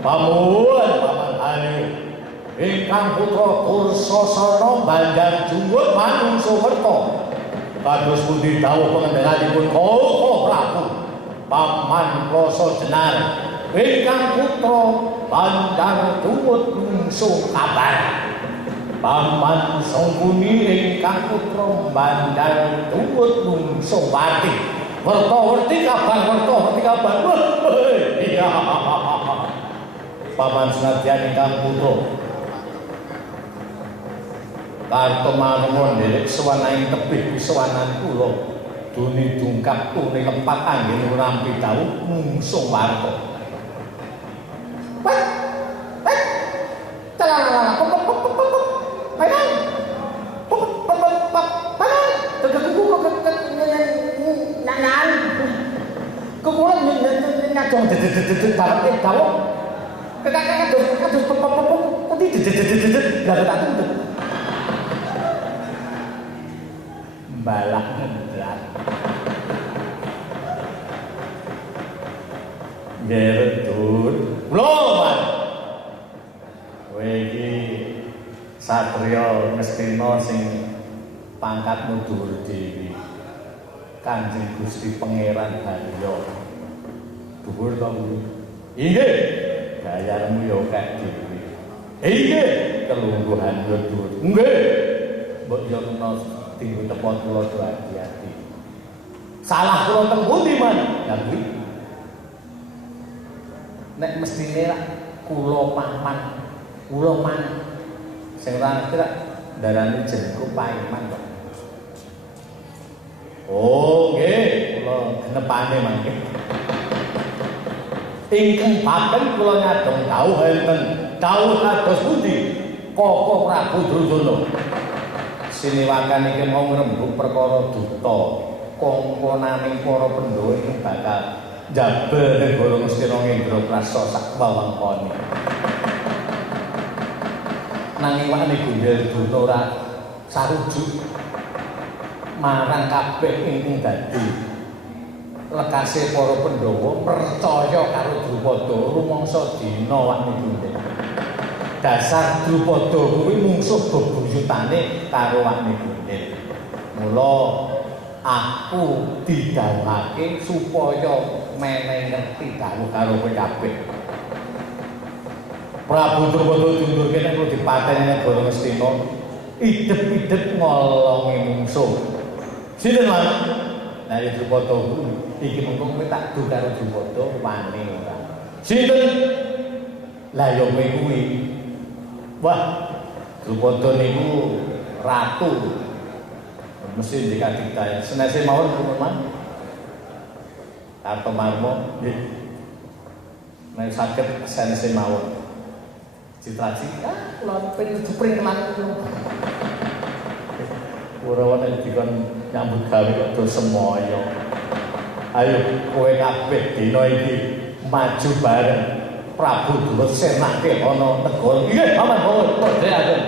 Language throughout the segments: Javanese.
Pamuwun Paman Hayu ingkang putra Dursasana Bandar Junggut Manungsawerta kados pundi dawuh panjenenganipun Koko Prabu Paman Plasa Jenar ingkang putra Bandar Junggut Mungsuh Kabar Paman Sangkuni ingkang putra Bandar Junggut Mungsuh Wati werta-werti kabar iya Paman senadyan ingkang putra Kartomarma nderek sawanaing tebih pisawanan kula duni dungkap tune lempat anggen ngrampi dawuh mungsung warta. Balak ngendrak Geredur Loman kowe iki satriya Ngastina sing pangkatmu dhuwur dhewe Kanjeng Gusti Pangeran Harya dhuwur to kuwi inggih gayarmu ya kek dhewe inggih kelungguhan yo dhuwur nggih mbok yo kena tinggu tepon kula hati-hati. Salah kula teng pundi man? Lah kuwi. Nek mestine kula paman, kula man sing ora ngerti lak darane jenengku Paiman kok. Oh, nggih, kula genepane mangke. Ingkang baken kula nyadong dawuh enten dawuh kados pundi? Koko Prabu Dursala. Siniwakan iki mau ngrembug perkara duta kongkonaning para Pandhawa iki bakal njabel negara Ngastina Indraprastha sak wewengkone. Nanging wakne Gundel Duna ora sarujuk marang kabeh ingkang dadi lekase para Pandhawa percaya karo Drupada rumangsa dina wakne Gundel. Dasar Drupada kuwi mungsuh bebuyutane karo wakne Gundel. Mula aku didhawuhake supaya meneh ngerti dawuh karo kowe kabeh. Prabu Drupada dundurke nek kudu dipateni negara Ngastina, idep-idep ngolongi mungsuh. Sinten wae? Nek Drupada iki mengko kowe tak du karo Drupada wani ora. Sinten? Lah ya kowe kuwi. Wah, Drupada niku ratu. Mesti dikadiktae. Senese mawon kuman. Kartomarma nggih. Nek saged senese mawon. Citra-citra kula pengen jupring kelan kula. Ora wonten dikon nyambut gawe kok do semoyo. Ayo kowe kabeh dina iki maju bareng Prabu Dursena-ke ana negara. Nggih, aman monggo dheweaken.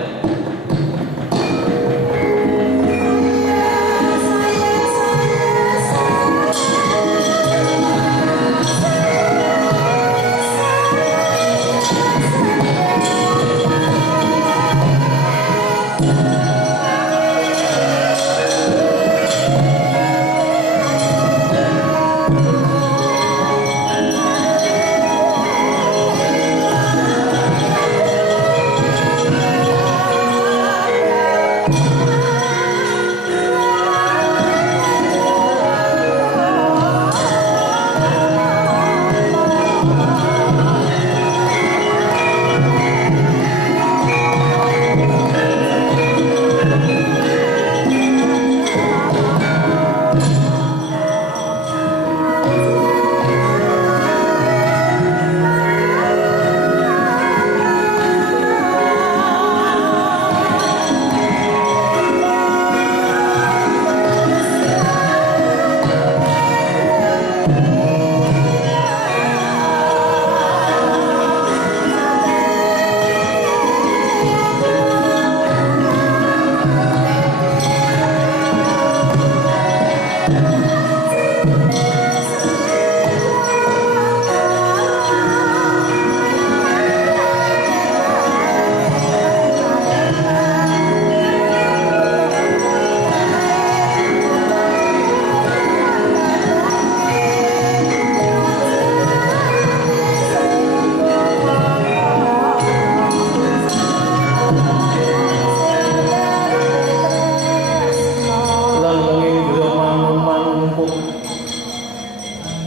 rampung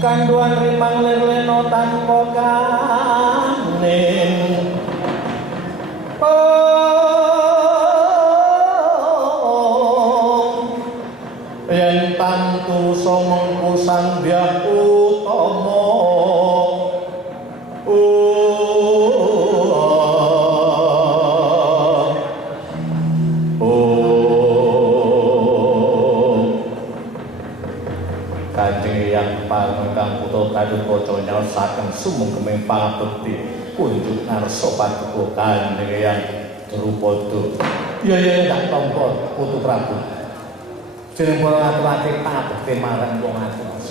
kanduan rimang lirleno tanpa kanin yen tantu somengku sandhyah utama Kanjeng Hyang Pangkang Putra Kadukaca nyaosaken sumengkeming pangabekti kunjuk ngarsa paduka Kanjeng Hyang Drupada. Ya tak tampa Putu Prabu. Jeneng para aturake pangabekti marang wong atus.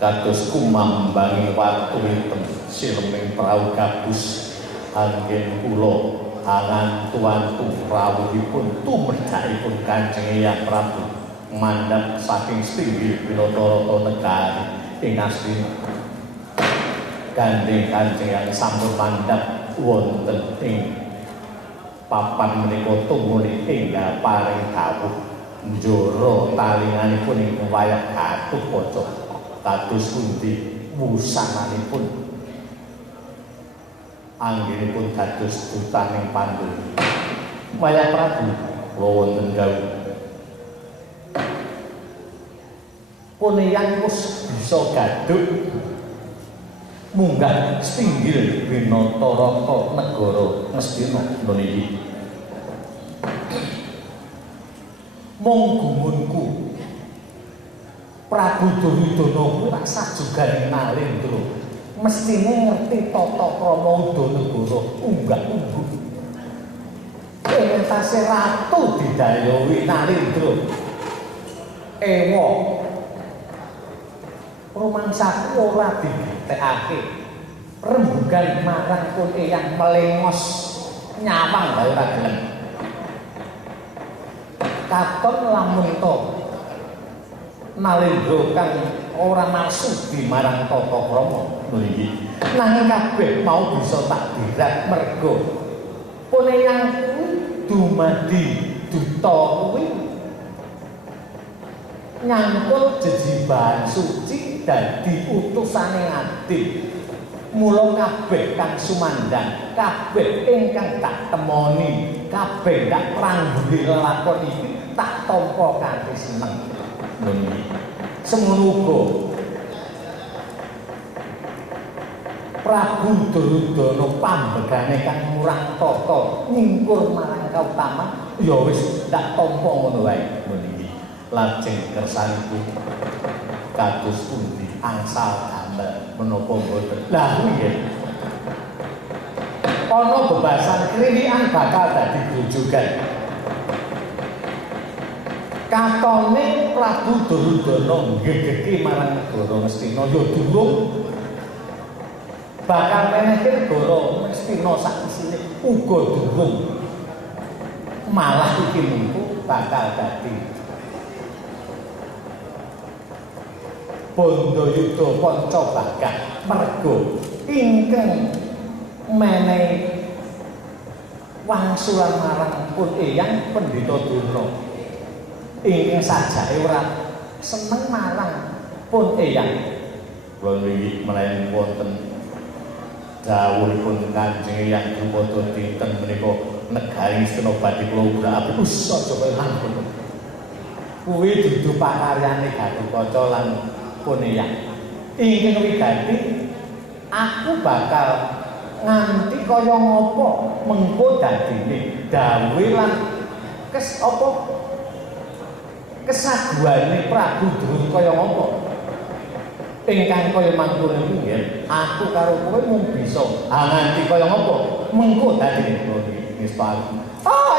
Kados kumambangi watu hitam sileming prau gabus anggen kula angantu-antu rawuhipun tumedhakipun Kanjeng Hyang Prabu mandhap saking stinggih Winata negari ing astina Kanjeng Hyang sampun mandhap wonten ing papan menika tumuli enggal paring dawuh njara talinganipun ing wayah Gatotkaca kados pundi wusananipun anggenipun dados dutaning Pandhawa wayah Prabu kula wonten gawuh Puneyang wis bisa gaduk munggah stinggil Winata negara Ngastina niki mung gumunku Prabu Duryudana kuwi tak sajoganing Nalendra mestine ngerti tata krama Udanegara unggah-ungguh ing atase ratu didayowi Nalendra ewa rumangsaku ora digetekake rembugan marang Puneyang melengos nyawang bae ora gelem katon lamun to Nalendra kang ora maksudi marang tata krama niki nanging kabeh mau bisa tak dirak merga Puneyang kuwi dumadi duta kuwi nyangkul jejibahan suci dadi utusane ati mula kabeh kang sumandang kabeh ingkang tak temoni kabeh gak prangguli lelakon iki tak tampa kanthi seneng semono uga Prabu Duryudana pambegane kang murang tata nyingkur marang kautaman ya wis tak tampa ngono wae niki lajeng kersanipun kados pundi angsal damel menapa boten lha piye ana bebasan krilikan bakal dadi grojogan katone Prabu Duryudana nggegeki marang negara Ngastina ya durung bakal menehke negara Ngastina sak isine uga durung malah iki mengko bakal dadi Bandayuda Pancabagah merga ingkang menehi wangsulan marang Puneyang Pendhita Durna ingkang sajake ora seneng marang Puneyang kula niki menawi wonten dawuhipun Kanjeng Hyang Drupada dinten menika negari Ngastina badhe kula undhak aja kaya mangkono kuwi dudu pakaryane Gatotkaca lan Puneyang ingkang wigati aku bakal nganti kaya ngapa mengko dadine dawuh lan kesaguane Prabu Durna kaya ngapa ingkang kaya mangkono nggih aku karo kowe mung bisa nganti kaya ngapa mengko dadine wis paling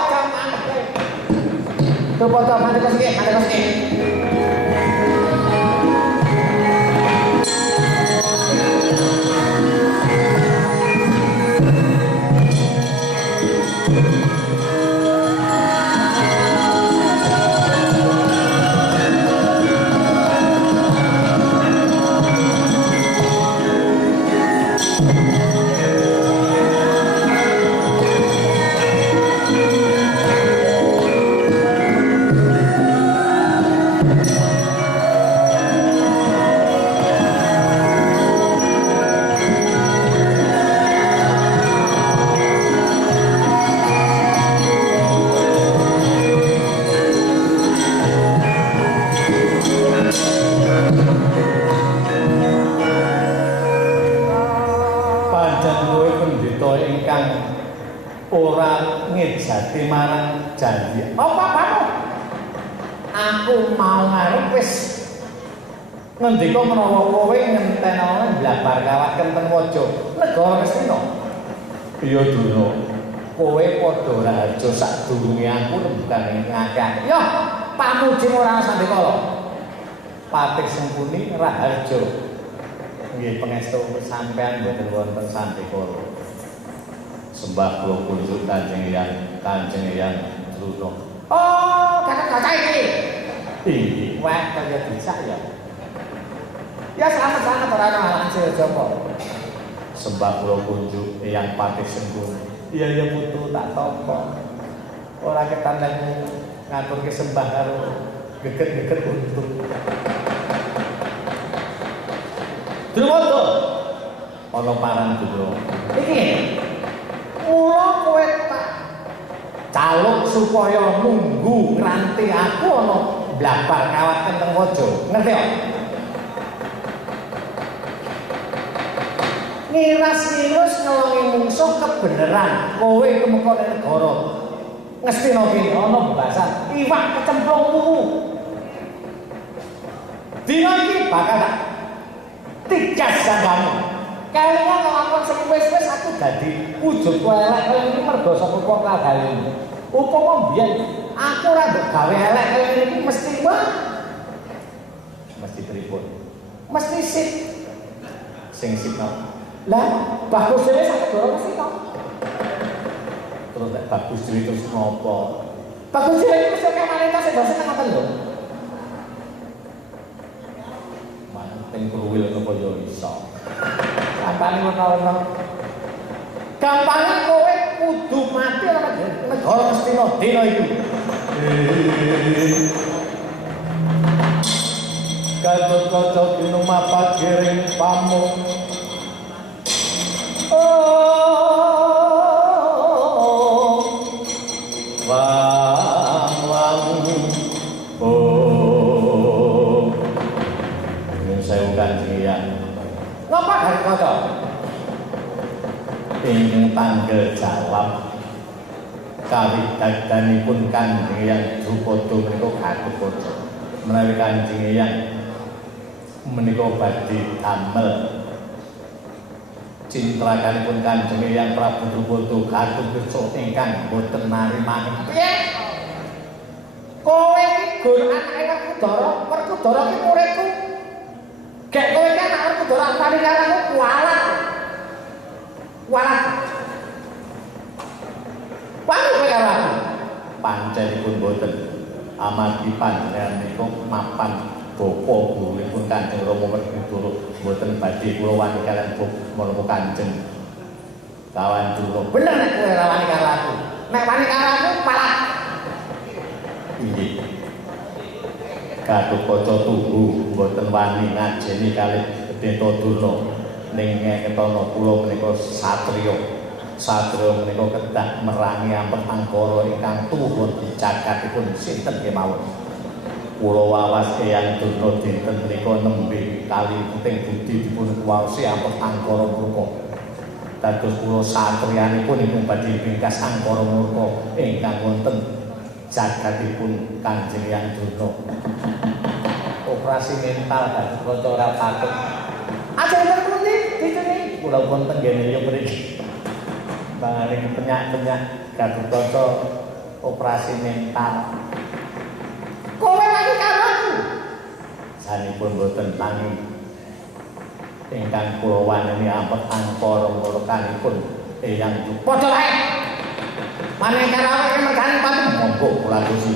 jaman kowe Drupada mandhek sik ora ngejati marang janji. Apa kamu? Aku mau ngarep wis ngendika menawa kowe ngenteni blabar kawat kenten waja negara Ngastina. Iya Duna. Kowe padha raja sadurunge aku rembugane ngakeh. Yo, pamuji ora sandikala. Patih Sengkuni Raharja. Nggih pangestu sampean boten wonten sandikala. Sembah kula kunjuk Kanjeng Hyang Druna. Oh, kakak-kakak iki. Inggih, wah kaya dicak ya. Ya selamat-selamat ora ana halang Joko. Sembah kula kunjuk Eyang Patih Sengkuni. Iya putu tak tampa. Ora ketandan ngaturke sembah karo geget-geget untu. Drumada ana parang Dura. Iki mula kowe tak caluk supaya munggu ngranti aku ana blabar kawat kenteng waja. Ngerti kok? Ngiras-ngiras ngelongi mungsuh kebeneran kowe kemeka ning negara Ngastina kene ana bebasan iwak kecemplung wuwu. Dina iki bakal tak tigas sanggamu. Kalian ngelakuin sing wis-wis aku dadi wujud kowe elek kaya iki mergo saka kok kadhalemu. Upama mbiyen aku ora ndek gawe elek kaya iki mesti mesti pripun? Mesti sing sip. Lah, bagus dhewe sak negara mesti to. Terus nek bagus dhewe terus ngopo? Bagus dhewe iki mesti kaya wanita sing dosen ngoten lho. Manten kruwil napa ya iso. Apane ngono-ngono. Gampangane kowe kudu mati ora negara Ngastina dina iku. Gatotkaca dina mapat giring pamuk. Ngapa gak kocok? Ingin tanggel jawab kali dadanipun Kanjeng Hyang Drupada menika Gatotkaca kocok menawi Kanjeng Hyang menika badhe damel cintrakanipun Kanjeng Hyang Prabu Drupada Gatotkaca ingkang boten narimaken. Piye? Kowe iki gur anake Werkudara, Werkudara iki muridku. Gek kowe iki anak Werkudara paling karo kualat. Kualat. Paling kowe karo aku. Panjenipun boten amargi panjenengan niku mapan bapa gurunipun Kanjeng Rama Werkudara boten badhe kula wani kaliyan menapa Kanjeng kawan Dura. Bener nek kowe ora wani karo aku. Nek wani karo aku palat. Inggih. Gatotkaca tunggu boten wani ngajeni kalih Pendeta Durna ning ketana kula menika satriya. Satriya menika kedah merangi ampun angkara ingkang tuwuh jagatipun sinten kemawon. Kula wawas Eyang Durna dinten menika nembe kali puting budi dipun kuwaosi ampun angkara murka. Dados kula satriyanipun ingkang badhe bingkas angkara murka ingkang wonten jagatipun Kanjeng Hyang Durna. Operasi mental Gatotkaca ora patut. Ajaran pundi dituni kula pun tenggene yo mriki. Bangane penyak-penyak Gatotkaca operasi mental. Kowe lagi karo aku. Sanipun boten tangi ingkang kula wani ampun angkara murkanipun Eyang Durna. Padha wae. Maneh karo awake mergane patung monggo kula tusi.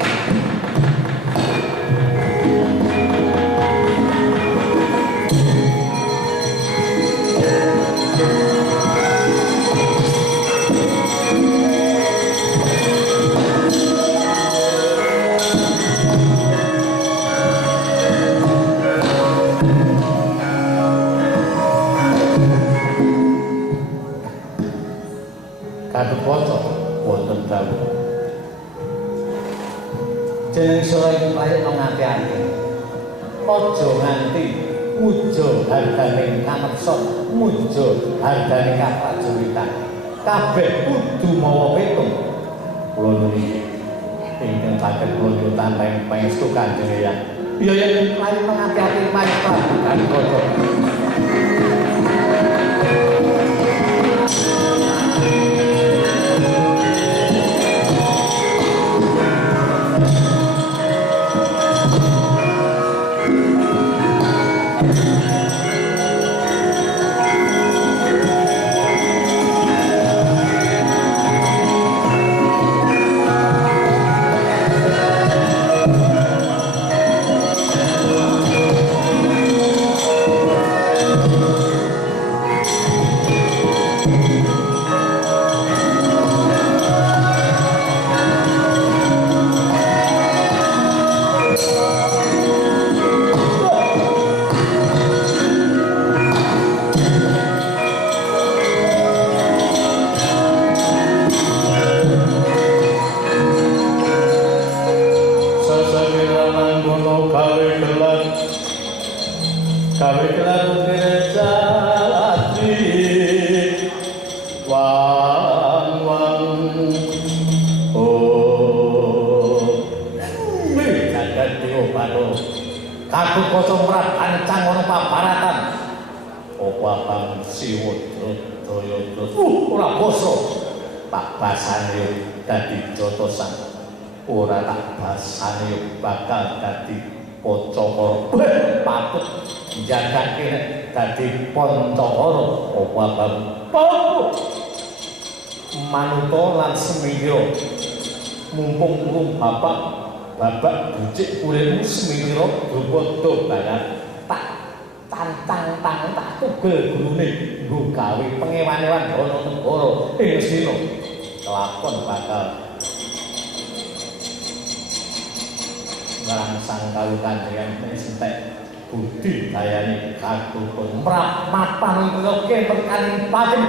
Gatotkaca wonten dawuh. Jeneng sira iki prayitna ngati-ati. Aja nganti muja harganing kameksa, muja harganing kaprajuritan. kabeh kudu mawa pitung. Kula niki ingkang saged kula nyuwun pangestu Kanjeng Eyang. Iya yen mari ngati-ati Mas Prabu Gandara. Ora tak basane yo bakal dadi Pacakara. Patut njagake nek dadi Pancakara apa bang. Manuta lan Semira mumpung urung babak bucik uripmu Semira Drupada banget tak tantang tak tugel gurune nggo gawe pengewan-ewan ana negara ing sira kelakon bakal ngarangsang kalukan yang entek budi dayane katupun mapan roke perkani pating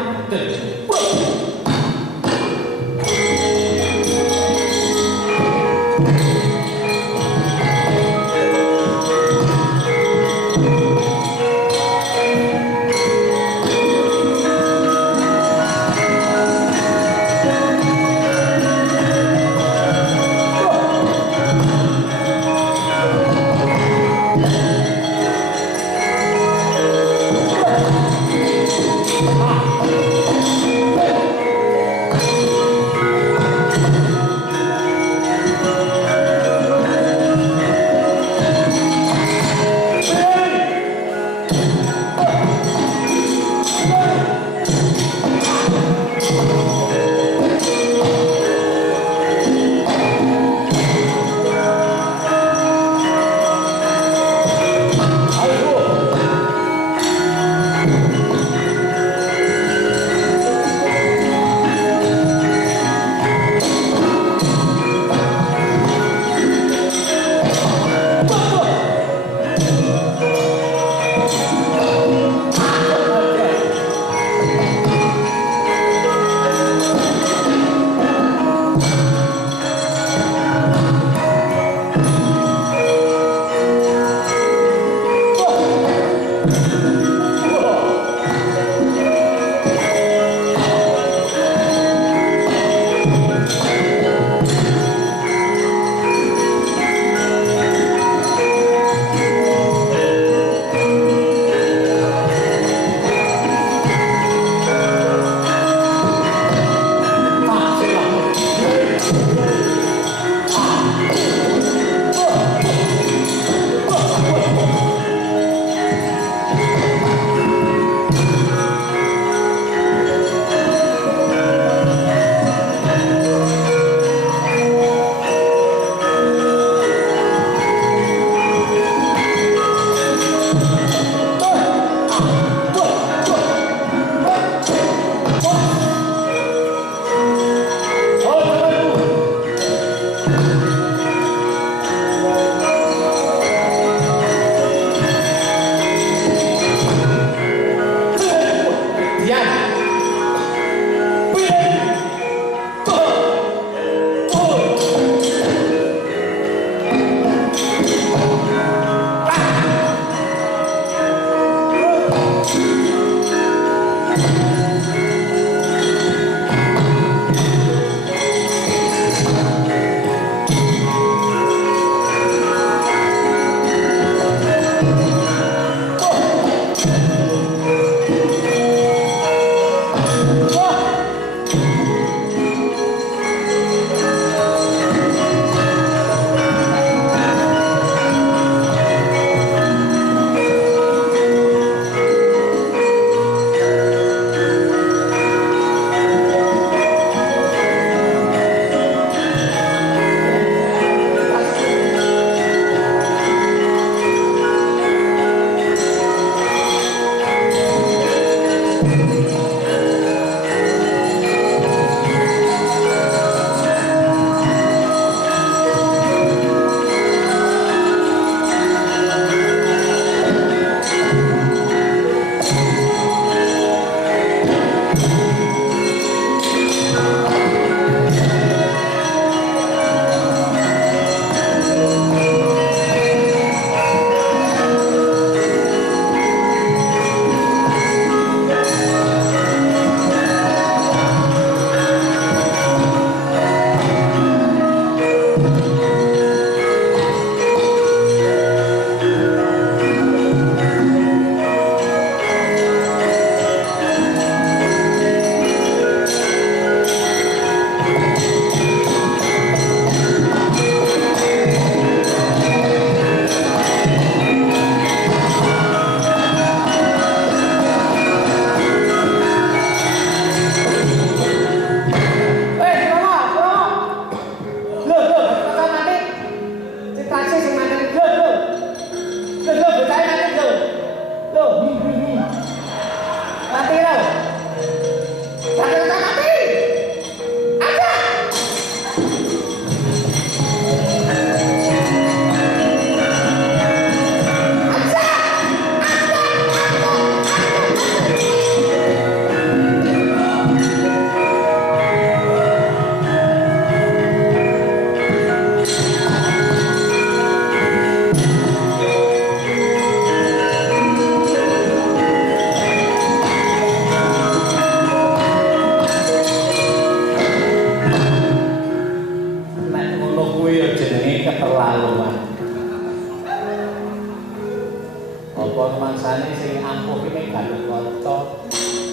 kon mangsane sing ampuh iki mek Gatotkaca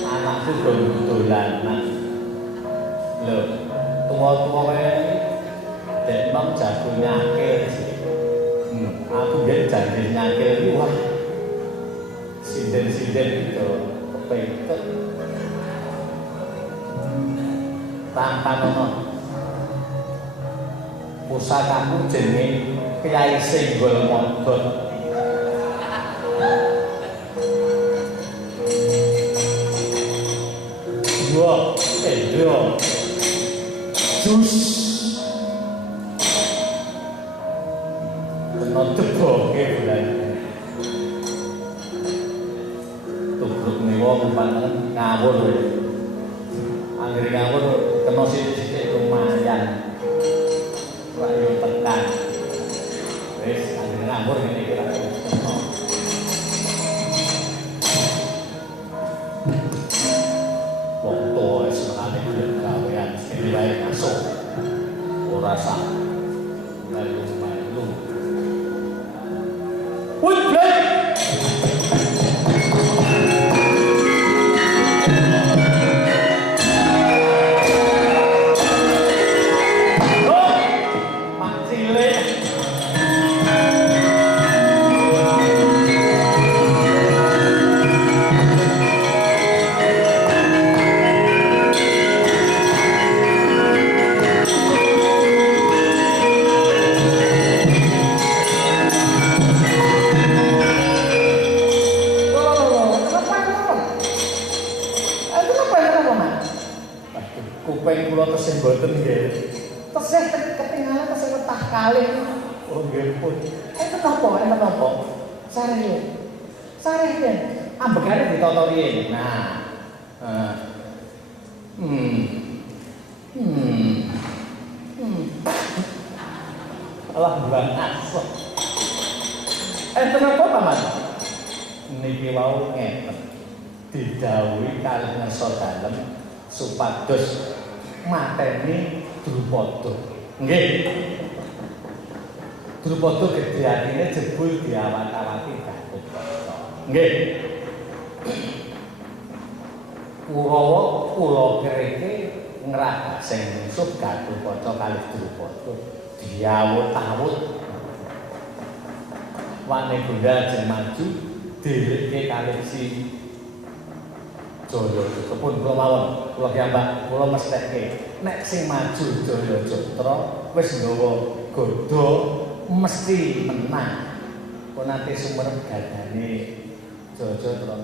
anakku dolanan. Lho, tuwa-tuwa kaya iki dek nom jago nyakil sih. Aku biar janji nyakil iki wah. Sinden-sinden itu kepeket. Tanpa nono pusakaku jenenge Kyai Senggol Mondot. Dua, jus kena teboke bulan tubruk nih wong panten ngawur anggere ngawur kena sithik lumayan rayo tekan wis anggere ngawur ngene iki ra kena wong tuwa senengane golek gawean sing wae masuk ora sak melu-melu Woodblade mboten nggih. Tesih ketinggalan tesih wetah kalih. Oh nggih pun. Enten napa? Sareh yen. Ambegane ditata riyen. Nah. Allah banget. Enten napa Paman? Niki wau ngeten. Didhawuhi kalih ngarsa dalem supados mateni Drupada. Nggih. Drupada gedhe atine jebul diawat-awati Gatotkaca. Nggih. Kurawa kula kreke ngrabasing musuh Gatotkaca kalih Drupada. Diawut-awut. Wane Gundal ajeng maju dhewekke kalih si Jayajatra pun kula mawon, kula piyambak kula mestheke nek sing maju Jayajatra wis nggawa godha mesti menang. Kok nate sumerep gadane Jayajatra.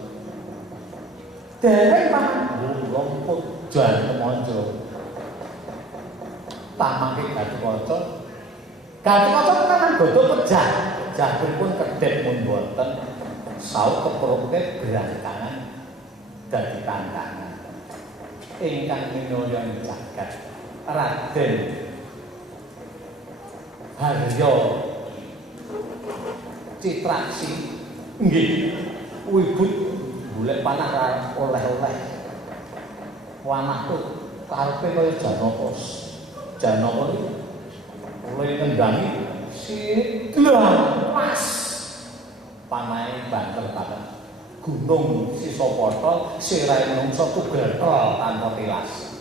Dereng Paman rumput jan kemonjo. Tamake Gatotkaca. Gatotkaca tenan godha pejah. Jahipun kedhep mun boten saut keprokte berangkangan dadi tantangan ingkang minulya jagat Raden Harya Citraksi nggih wibut golek panah oleh-oleh wanahku karepe kaya Janaka iki oleh ngendhangi sidang pas panahe banter banget gunung Sisapata sirahe menungsa tugel tanpa tilas.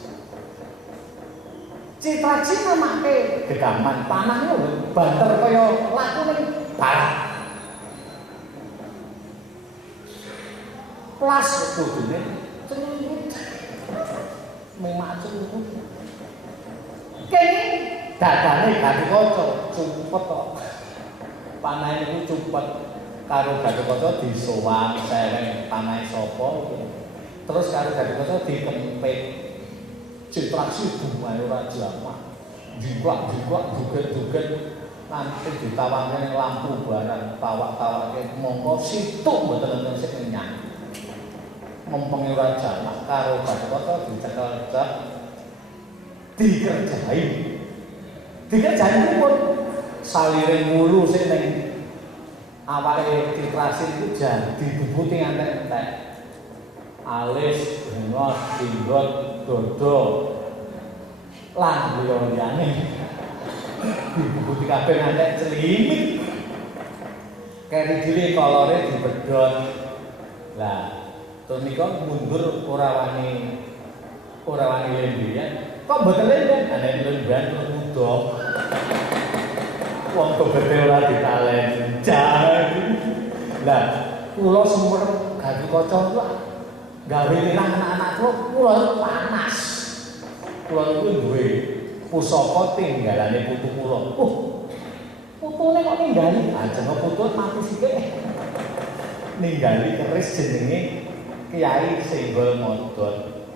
Citraksi namake gegaman panahnya banter kaya lakune barak. Plas kudune celungut. Memacul kudu. Kene dadane Gatotkaca cumpet kok. Panahe niku cumpet karo Gatotkaca disowang sereng panahe sapa terus karo Gatotkaca dikempit Citraksi bumahe ora jamak jikwak duget-duget nanti ditawangke ning lampu barang tawak-tawake mongko situk mboten enten sing nyang mempeng ora jamak karo Gatotkaca dicekel-cek dikerjai pun saliring mulu sing ning awake Citraksi itu jan dibubuti ngantek-entek. Alis, bengos, jenggot, dodo lan liyane dibubuti kabeh ngantek celimit. keri dhewe kolore dibedhot. Lah, terus nika mundur ora wani lembian. Kok mboten lembian? Ana lembian terus mudhok. Wong tobete ora ditalen. Lah, kula sumer Gatotkaca ku gawe nirang anak-anak kula panas. Kula niku duwe pusaka tinggalane putu kula. Putune kok ninggali? Ajeng putu mati sithik. Ninggali keris jenenge Kyai Senggol Modot.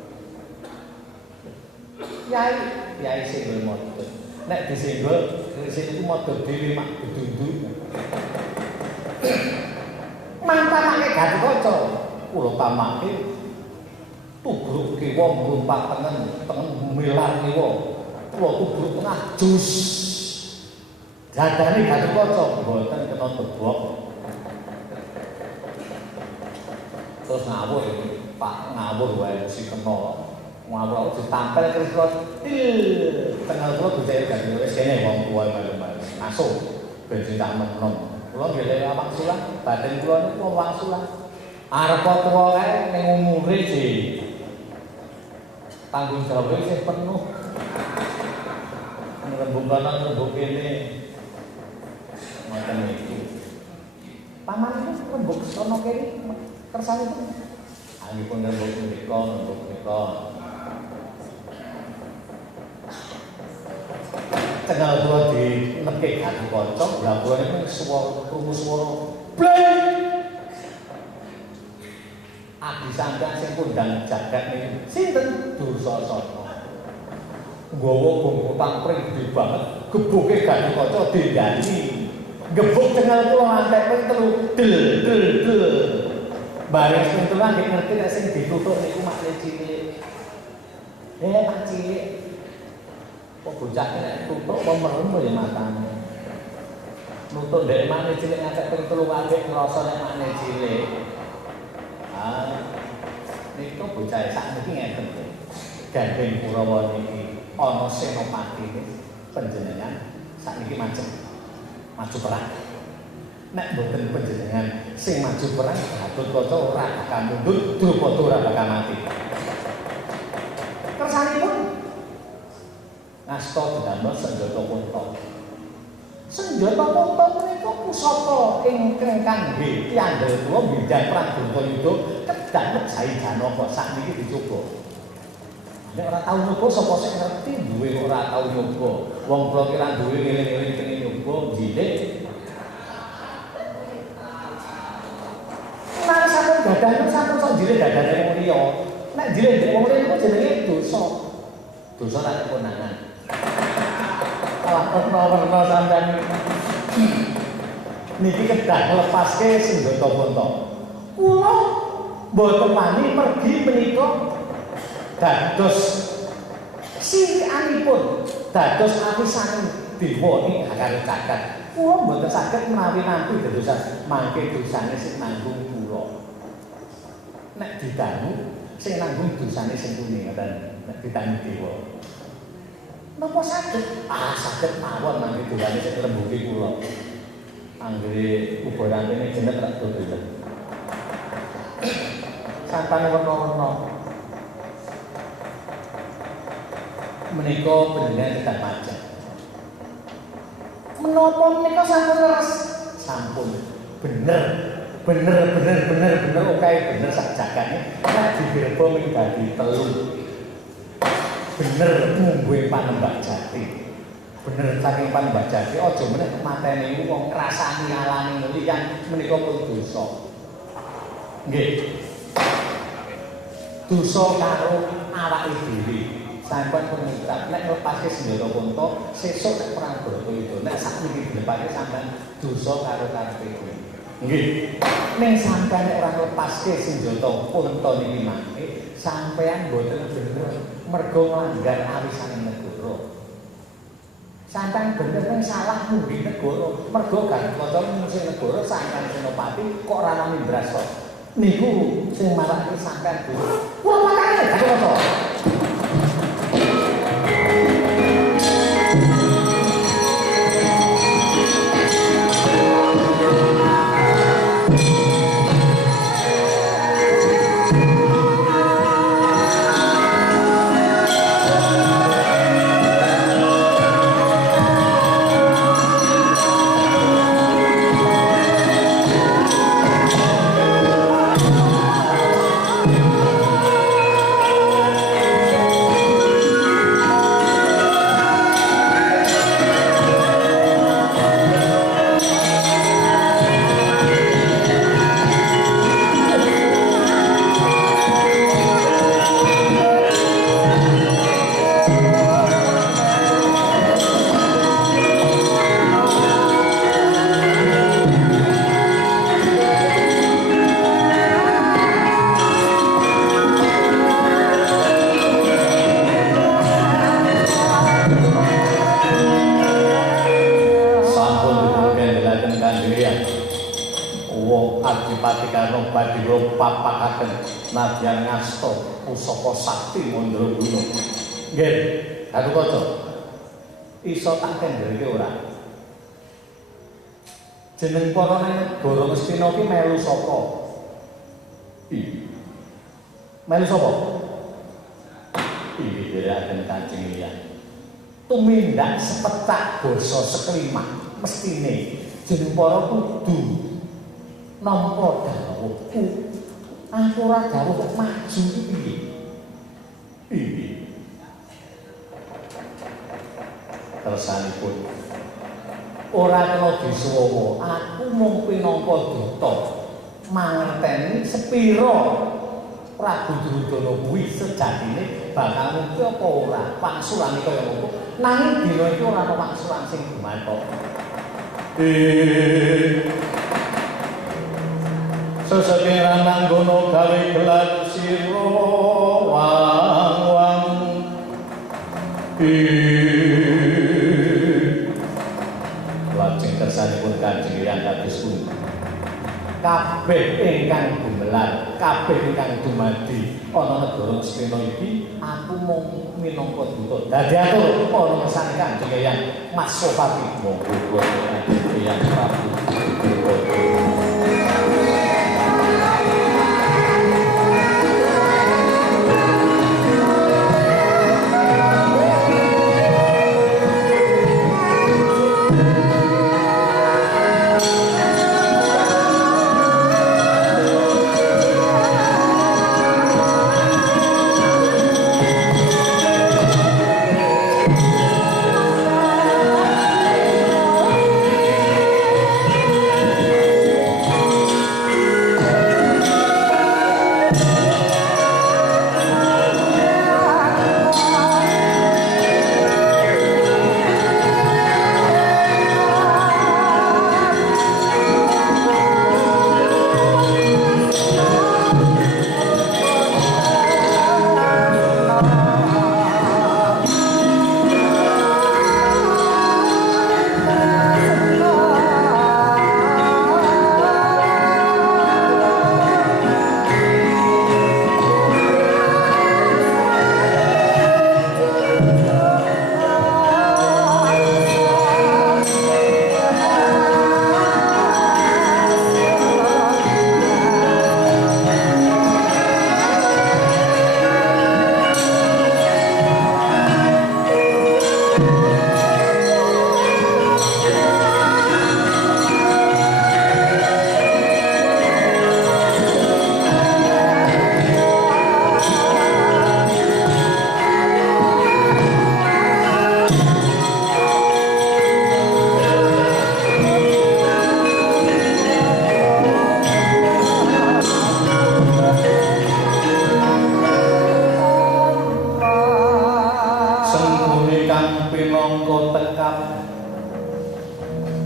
Kyai Senggol Modot. Nek disenggol keris iku modot dhewe mak duduk. Mantanake Gatotkaca kula pamake tubruk kiwa mlumpat tengen milar kiwa kula tubruk tengah jus dadane Gatotkaca mboten kena tebok terus ngawur Pak ngawur wae mesti kena ngawur ditampel keris kula tengah kula bocah Gatotkaca wis kene wong tuwa malu-malu masuk bensin tak menom kula nggih awak sulang badan kula niku wong sulang arep tuwa kae ning umure sih tanggung jawab sih penuh ngrembug kanan ngrembug kene ngoten iki paman itu ngrembug sono kene kersane itu anipun ngrembug mriko tengah kula di nekek Gatotkaca lha kula niku krungu swara bleng Adi sampeyan sing kondang jagat niku sinten Dursasana. Nggawa gongkotang pring gedhe banget, gebuke Gatotkaca dendani. Gebuk cengal kula ngantek ping 3 del. Bareng ping 3 nggih ngerti nek sing ditutuk niku makne cilik. Mak cilik. Kok bocah nek tutuk apa merem ya matane. Nutuk ndek makne cilik ngantek ping 3 wae ngrasa nek makne cilik. Niku bocah sakniki ngeten. Gandeng Kurawa niki ana senopati panjenengan sakniki maju perang. Nek mboten panjenengan sing maju perang Gatotkaca ora bakal mundur, Drupada ora bakal mati. Kersanipun ngasta damel senjata kunta. Senjata kunta menika pusaka ingkang kangge piandel kula bidang perang Bratayuda kedamel Jai Janaka sakniki dicoba. Nek ora tau nyoba sapa sing ngerti duwe kok ora tau nyoba. Wong kula kira duwe ngeling-eling kene nyoba njilik. Nek sampun gadah sampun sok njilik dadane wong liya. Nek njilik wong liya iku jenenge dosa. Dosa tak kepunangan. Warna-warna sampeyan niki kedah nglepaske senjata kunta. Kula mboten wani mergi menika dados sirikanipun dados apisaning dewa ing Gagari Cagat. Kula mboten saged menawi nampi dadosan mangke dosane sing nanggung kula. Nek didangu sing nanggung dosane sing kuning ngoten nek ditangi dewa. Napa saged? Saged mawon mangke dosane sing rembuki kula. Anggere ubarane jeneng rak dodolan. Sampane werna-werna menika panjenengan kedah majeng. Menapa menika sampun leres? Sampun. Bener oke bener sak jagane nek dibirba ming dadi 3. Bener mungguhe Panembah Jati. Bener saking Panembah Jati aja meneh mateni wong ngrasani alani liyan menika pun dosa. Nggih. Dosa karo awake dhewe. Sampeyan pengucap nek nglepaske senjata kunta sesuk nek perang Bratayuda nek sakniki dilepake sampeyan dosa karo karepe dhewe. Nggih. Nek sampeyan nek ora nglepaske senjata kunta niki mangke sampeyan mboten bener mergo nglanggar awisaning negara. Sampeyan bener nek salah mungkin negara mergo Gatotkaca musuh negara sampeyan senopati kok ora nami brasa. Niku sing marake sampeyan dhewe. Kula makane Gatotkaca. Nadyan ngasta pusaka sakti Mandra Guna. Nggih, Garukaca. Iso tak kendhelke ora? Jeneng para negara Ngastina ki melu sapa? Melu sapa? Iki dherekaken Kanjeng Hyang. Tumindak sepetak basa seklimak mestine jeneng para kudu nampa dawuhku. Aku ora dawuh kok maju iki piye? Piye? Kersanipun ora kena disuwa, aku mung pinangka duta mangerteni sepira Prabu Duryudana kuwi sejatine bakal mungki apa ora pangsulane kaya ngono. Nanging dina iki ora ana pangsulan sing gumanthok. Sasaking Rananggana gawe gelar sira wang-wang lajeng kersanipun Kanjeng Hyang kados punika kabeh ingkang gumelar kabeh ingkang dumadi ana negara Ngastina iki aku mung minangka duta dadi atur ana ngersane Kanjeng Hyang Mas Sopati monggo kula Kanjeng Hyang Prabu Duryudana.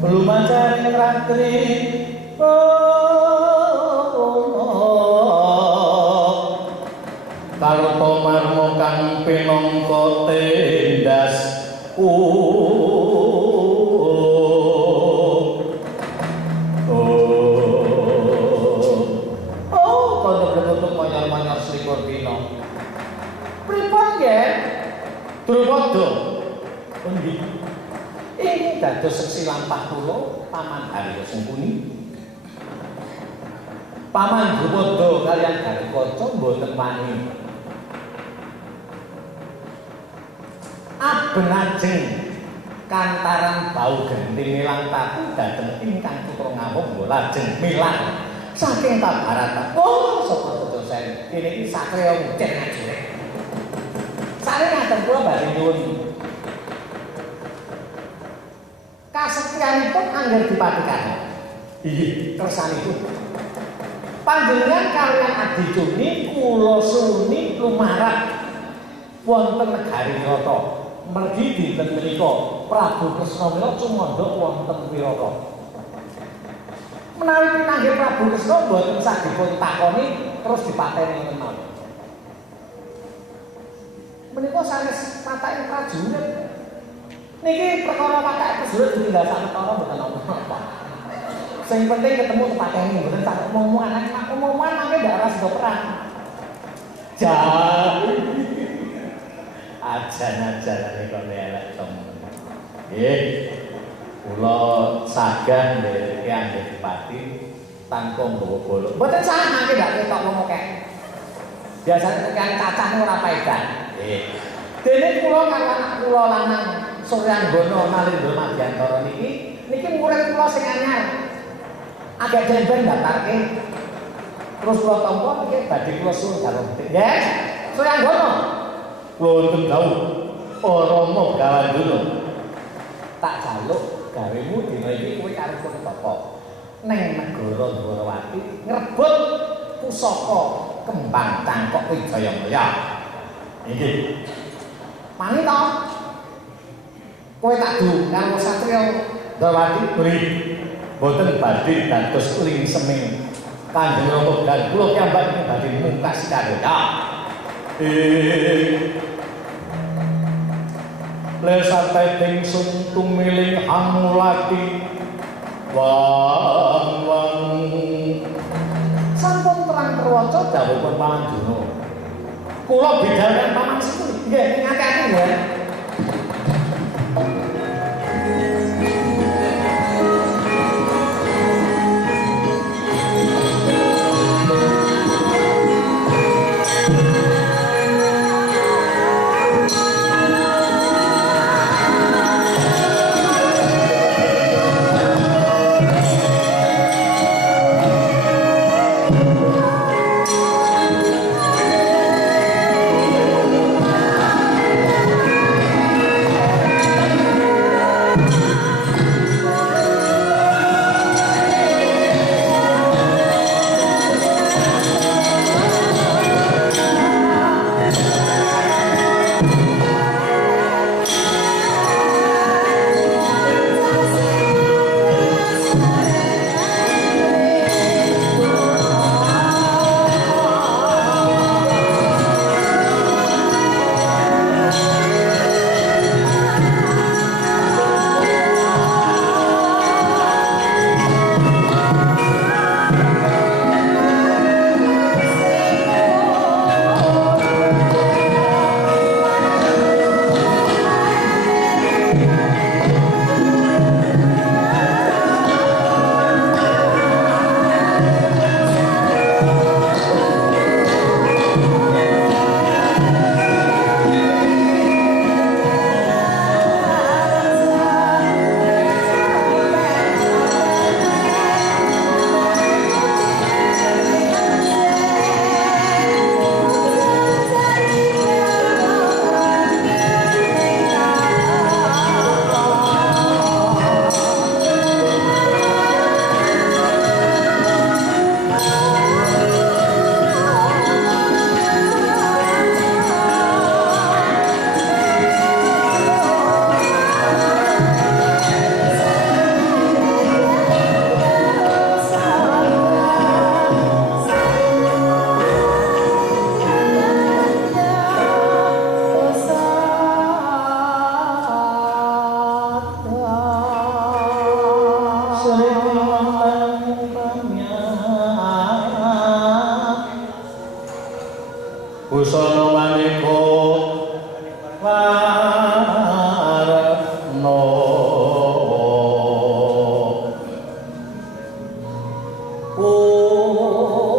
Lumacaring ratri karo tomarmo kang pinangka tendas kono-kono manyar-manyar selikur dina pripun nggih Drupada pundi dados seksi lampah kula Paman Harya Sengkuni. Paman Drupada kaliyan Garukaca mboten wani abenajeng kantaran bau genting milang tatu dhateng ingkang putra ngawung lajeng milang saking Tabarata. Oh, sapa Dosen kene iki sakreya ucen ngajure. Sare ngaten kula badhe nyuwun kasetyanipun angger dipatikaken. Inggih, kersanipun. Panjenengan kaliyan Adi Cuni kula suni lumarat wonten negari Wirata. Mergi dinten menika Prabu Kresna cumandha wonten Wirata. Menawi pinanggih Prabu Kresna boten saged takoni terus dipateni ngoten mawon. Menika sanes patake prajurit. Niki perkara patake prajurit ditinggal sak perkara mboten apa-apa. Sing penting ketemu tepatene mboten tak omongan mangke ndak ora sida perang. Ajan-ajan kok elek temen. Nggih. Kula sagah ndereke Anggepati tanpa nggawa golok. Mboten salah mangke ndak ketok ngomong kek. Biasane kan cacah ora paedan. Nggih. Dene kula karo anak kula lanang Suryanggana Malendra Madyantara niki murid kula sing anyar. Agak demben daftarke. Terus kula tampa niki badhe kula suwun karo nggih. Suryanggana wonten dawuh Rama Gawanduna tak jaluk gawemu dina iki kowe karo Ketapa ning negara Dwarawati ngrebut pusaka kembang cangkok Wijayamaya. Inggih. Mani to. Kowe tak du karo satriya Dwarawati beri boten badhe dados ling seming Kanjeng Rama dan kula piyambak badhe mungkas kadaya. Lesate ingsun tumiling Hamulati wang sampun terang terwaca dawuhipun Pamanjuna. Kula bidhal Paman Sri nggih ngakake nggih. busana maneka warna oh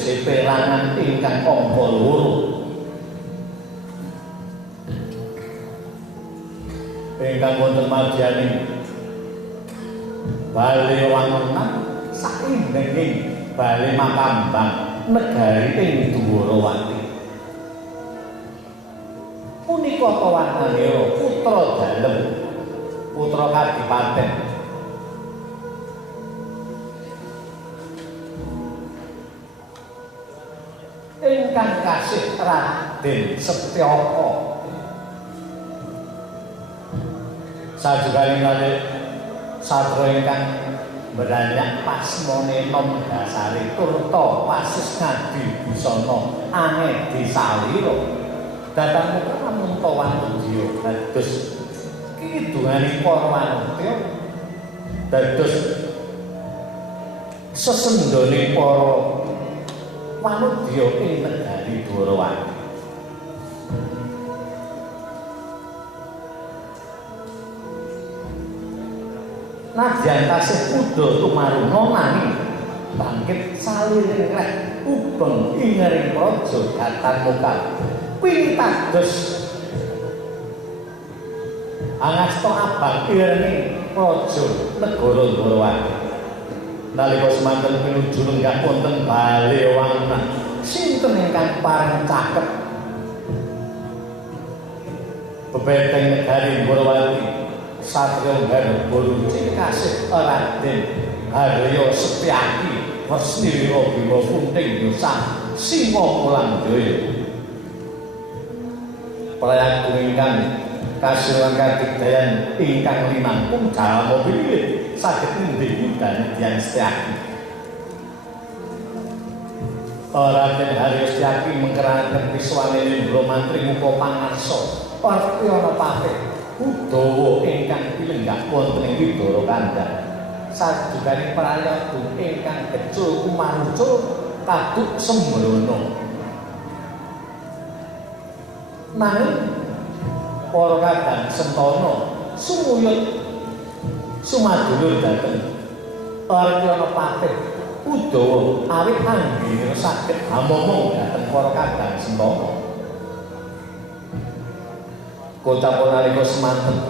tegese perangan ingkang angka loro. Ingkang wonten madyaning Bale Wangunan saindenging Bale Makambang negari ing Dwarawati. Punika kawananira putra dalem, putra kadipaten. Ingkang kasih Raden Setyaka. Sajuganing kalih satra ingkang beranyak pasmone nom dasare turta pasis ngadi busana angedi salira. Datang muka namun Wanudya dados kidunganing para wanudya dados sesendhane para wanudya ing negari Dwarawati. Nadyan tasih kuda tumaruna nanging bangkit saliring rek ubeng ingering praja Gatanmuka pintados angasta abang ireng praja negara Dwarawati. Nalika semanten pinuju lenggah wonten Bale Wangunan sinten ingkang paring caket bebeteng negari Dwarawati Satya Garbaru kasih Raden Harya Setyaki Wasnira Bima Punting Dosa Singa Polanjaya. Prayaga ingkang kasihan kadigdayan ingkang linangkung jalma pilih saged nindih yudane Hyang Setyaki. Raden Harya Setyaki mengkeranaken piswane Indra Mantri muka pangarsa Partyana Patih Udawa ingkang pilenggah wonten ing Widara Kandhang. Sajuganing prayaga ingkang becul kumarucul kaduk sembrono. Nanging para kadang sentana sumuyut sumadulur dhateng Partyana Patih Udawa awit anggena saged hamomong dhateng para kadang sentana. Kota nalika semanten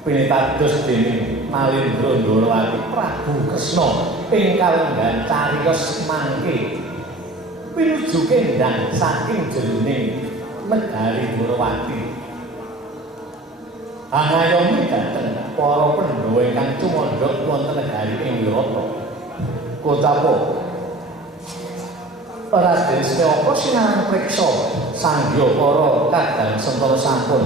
pinitados dening Malendra Ndrawati Prabu Kresna ing kalenggan cariyos mangke pinuju kendhang saking jeroning negari Dwarawati. Angayomi dhateng para Pandhawa ingkang cumandhak wonten negari ing Wirata. Kotapa Raden Setyaka sinareng priksa sangya para kadang sentara sampun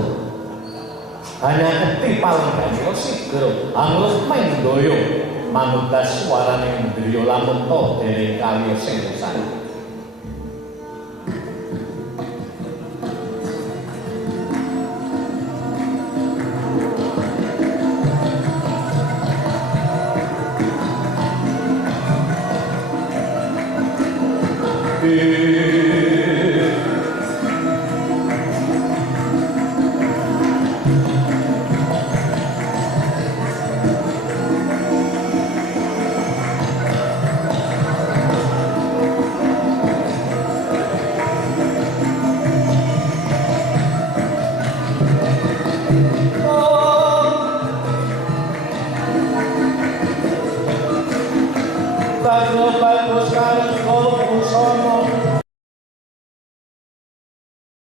hanya ngerti palengganira sigra angus mendaya manunggas swaraning indriya lamun ta dereng kaliya sing sami. Bagus kali kau busana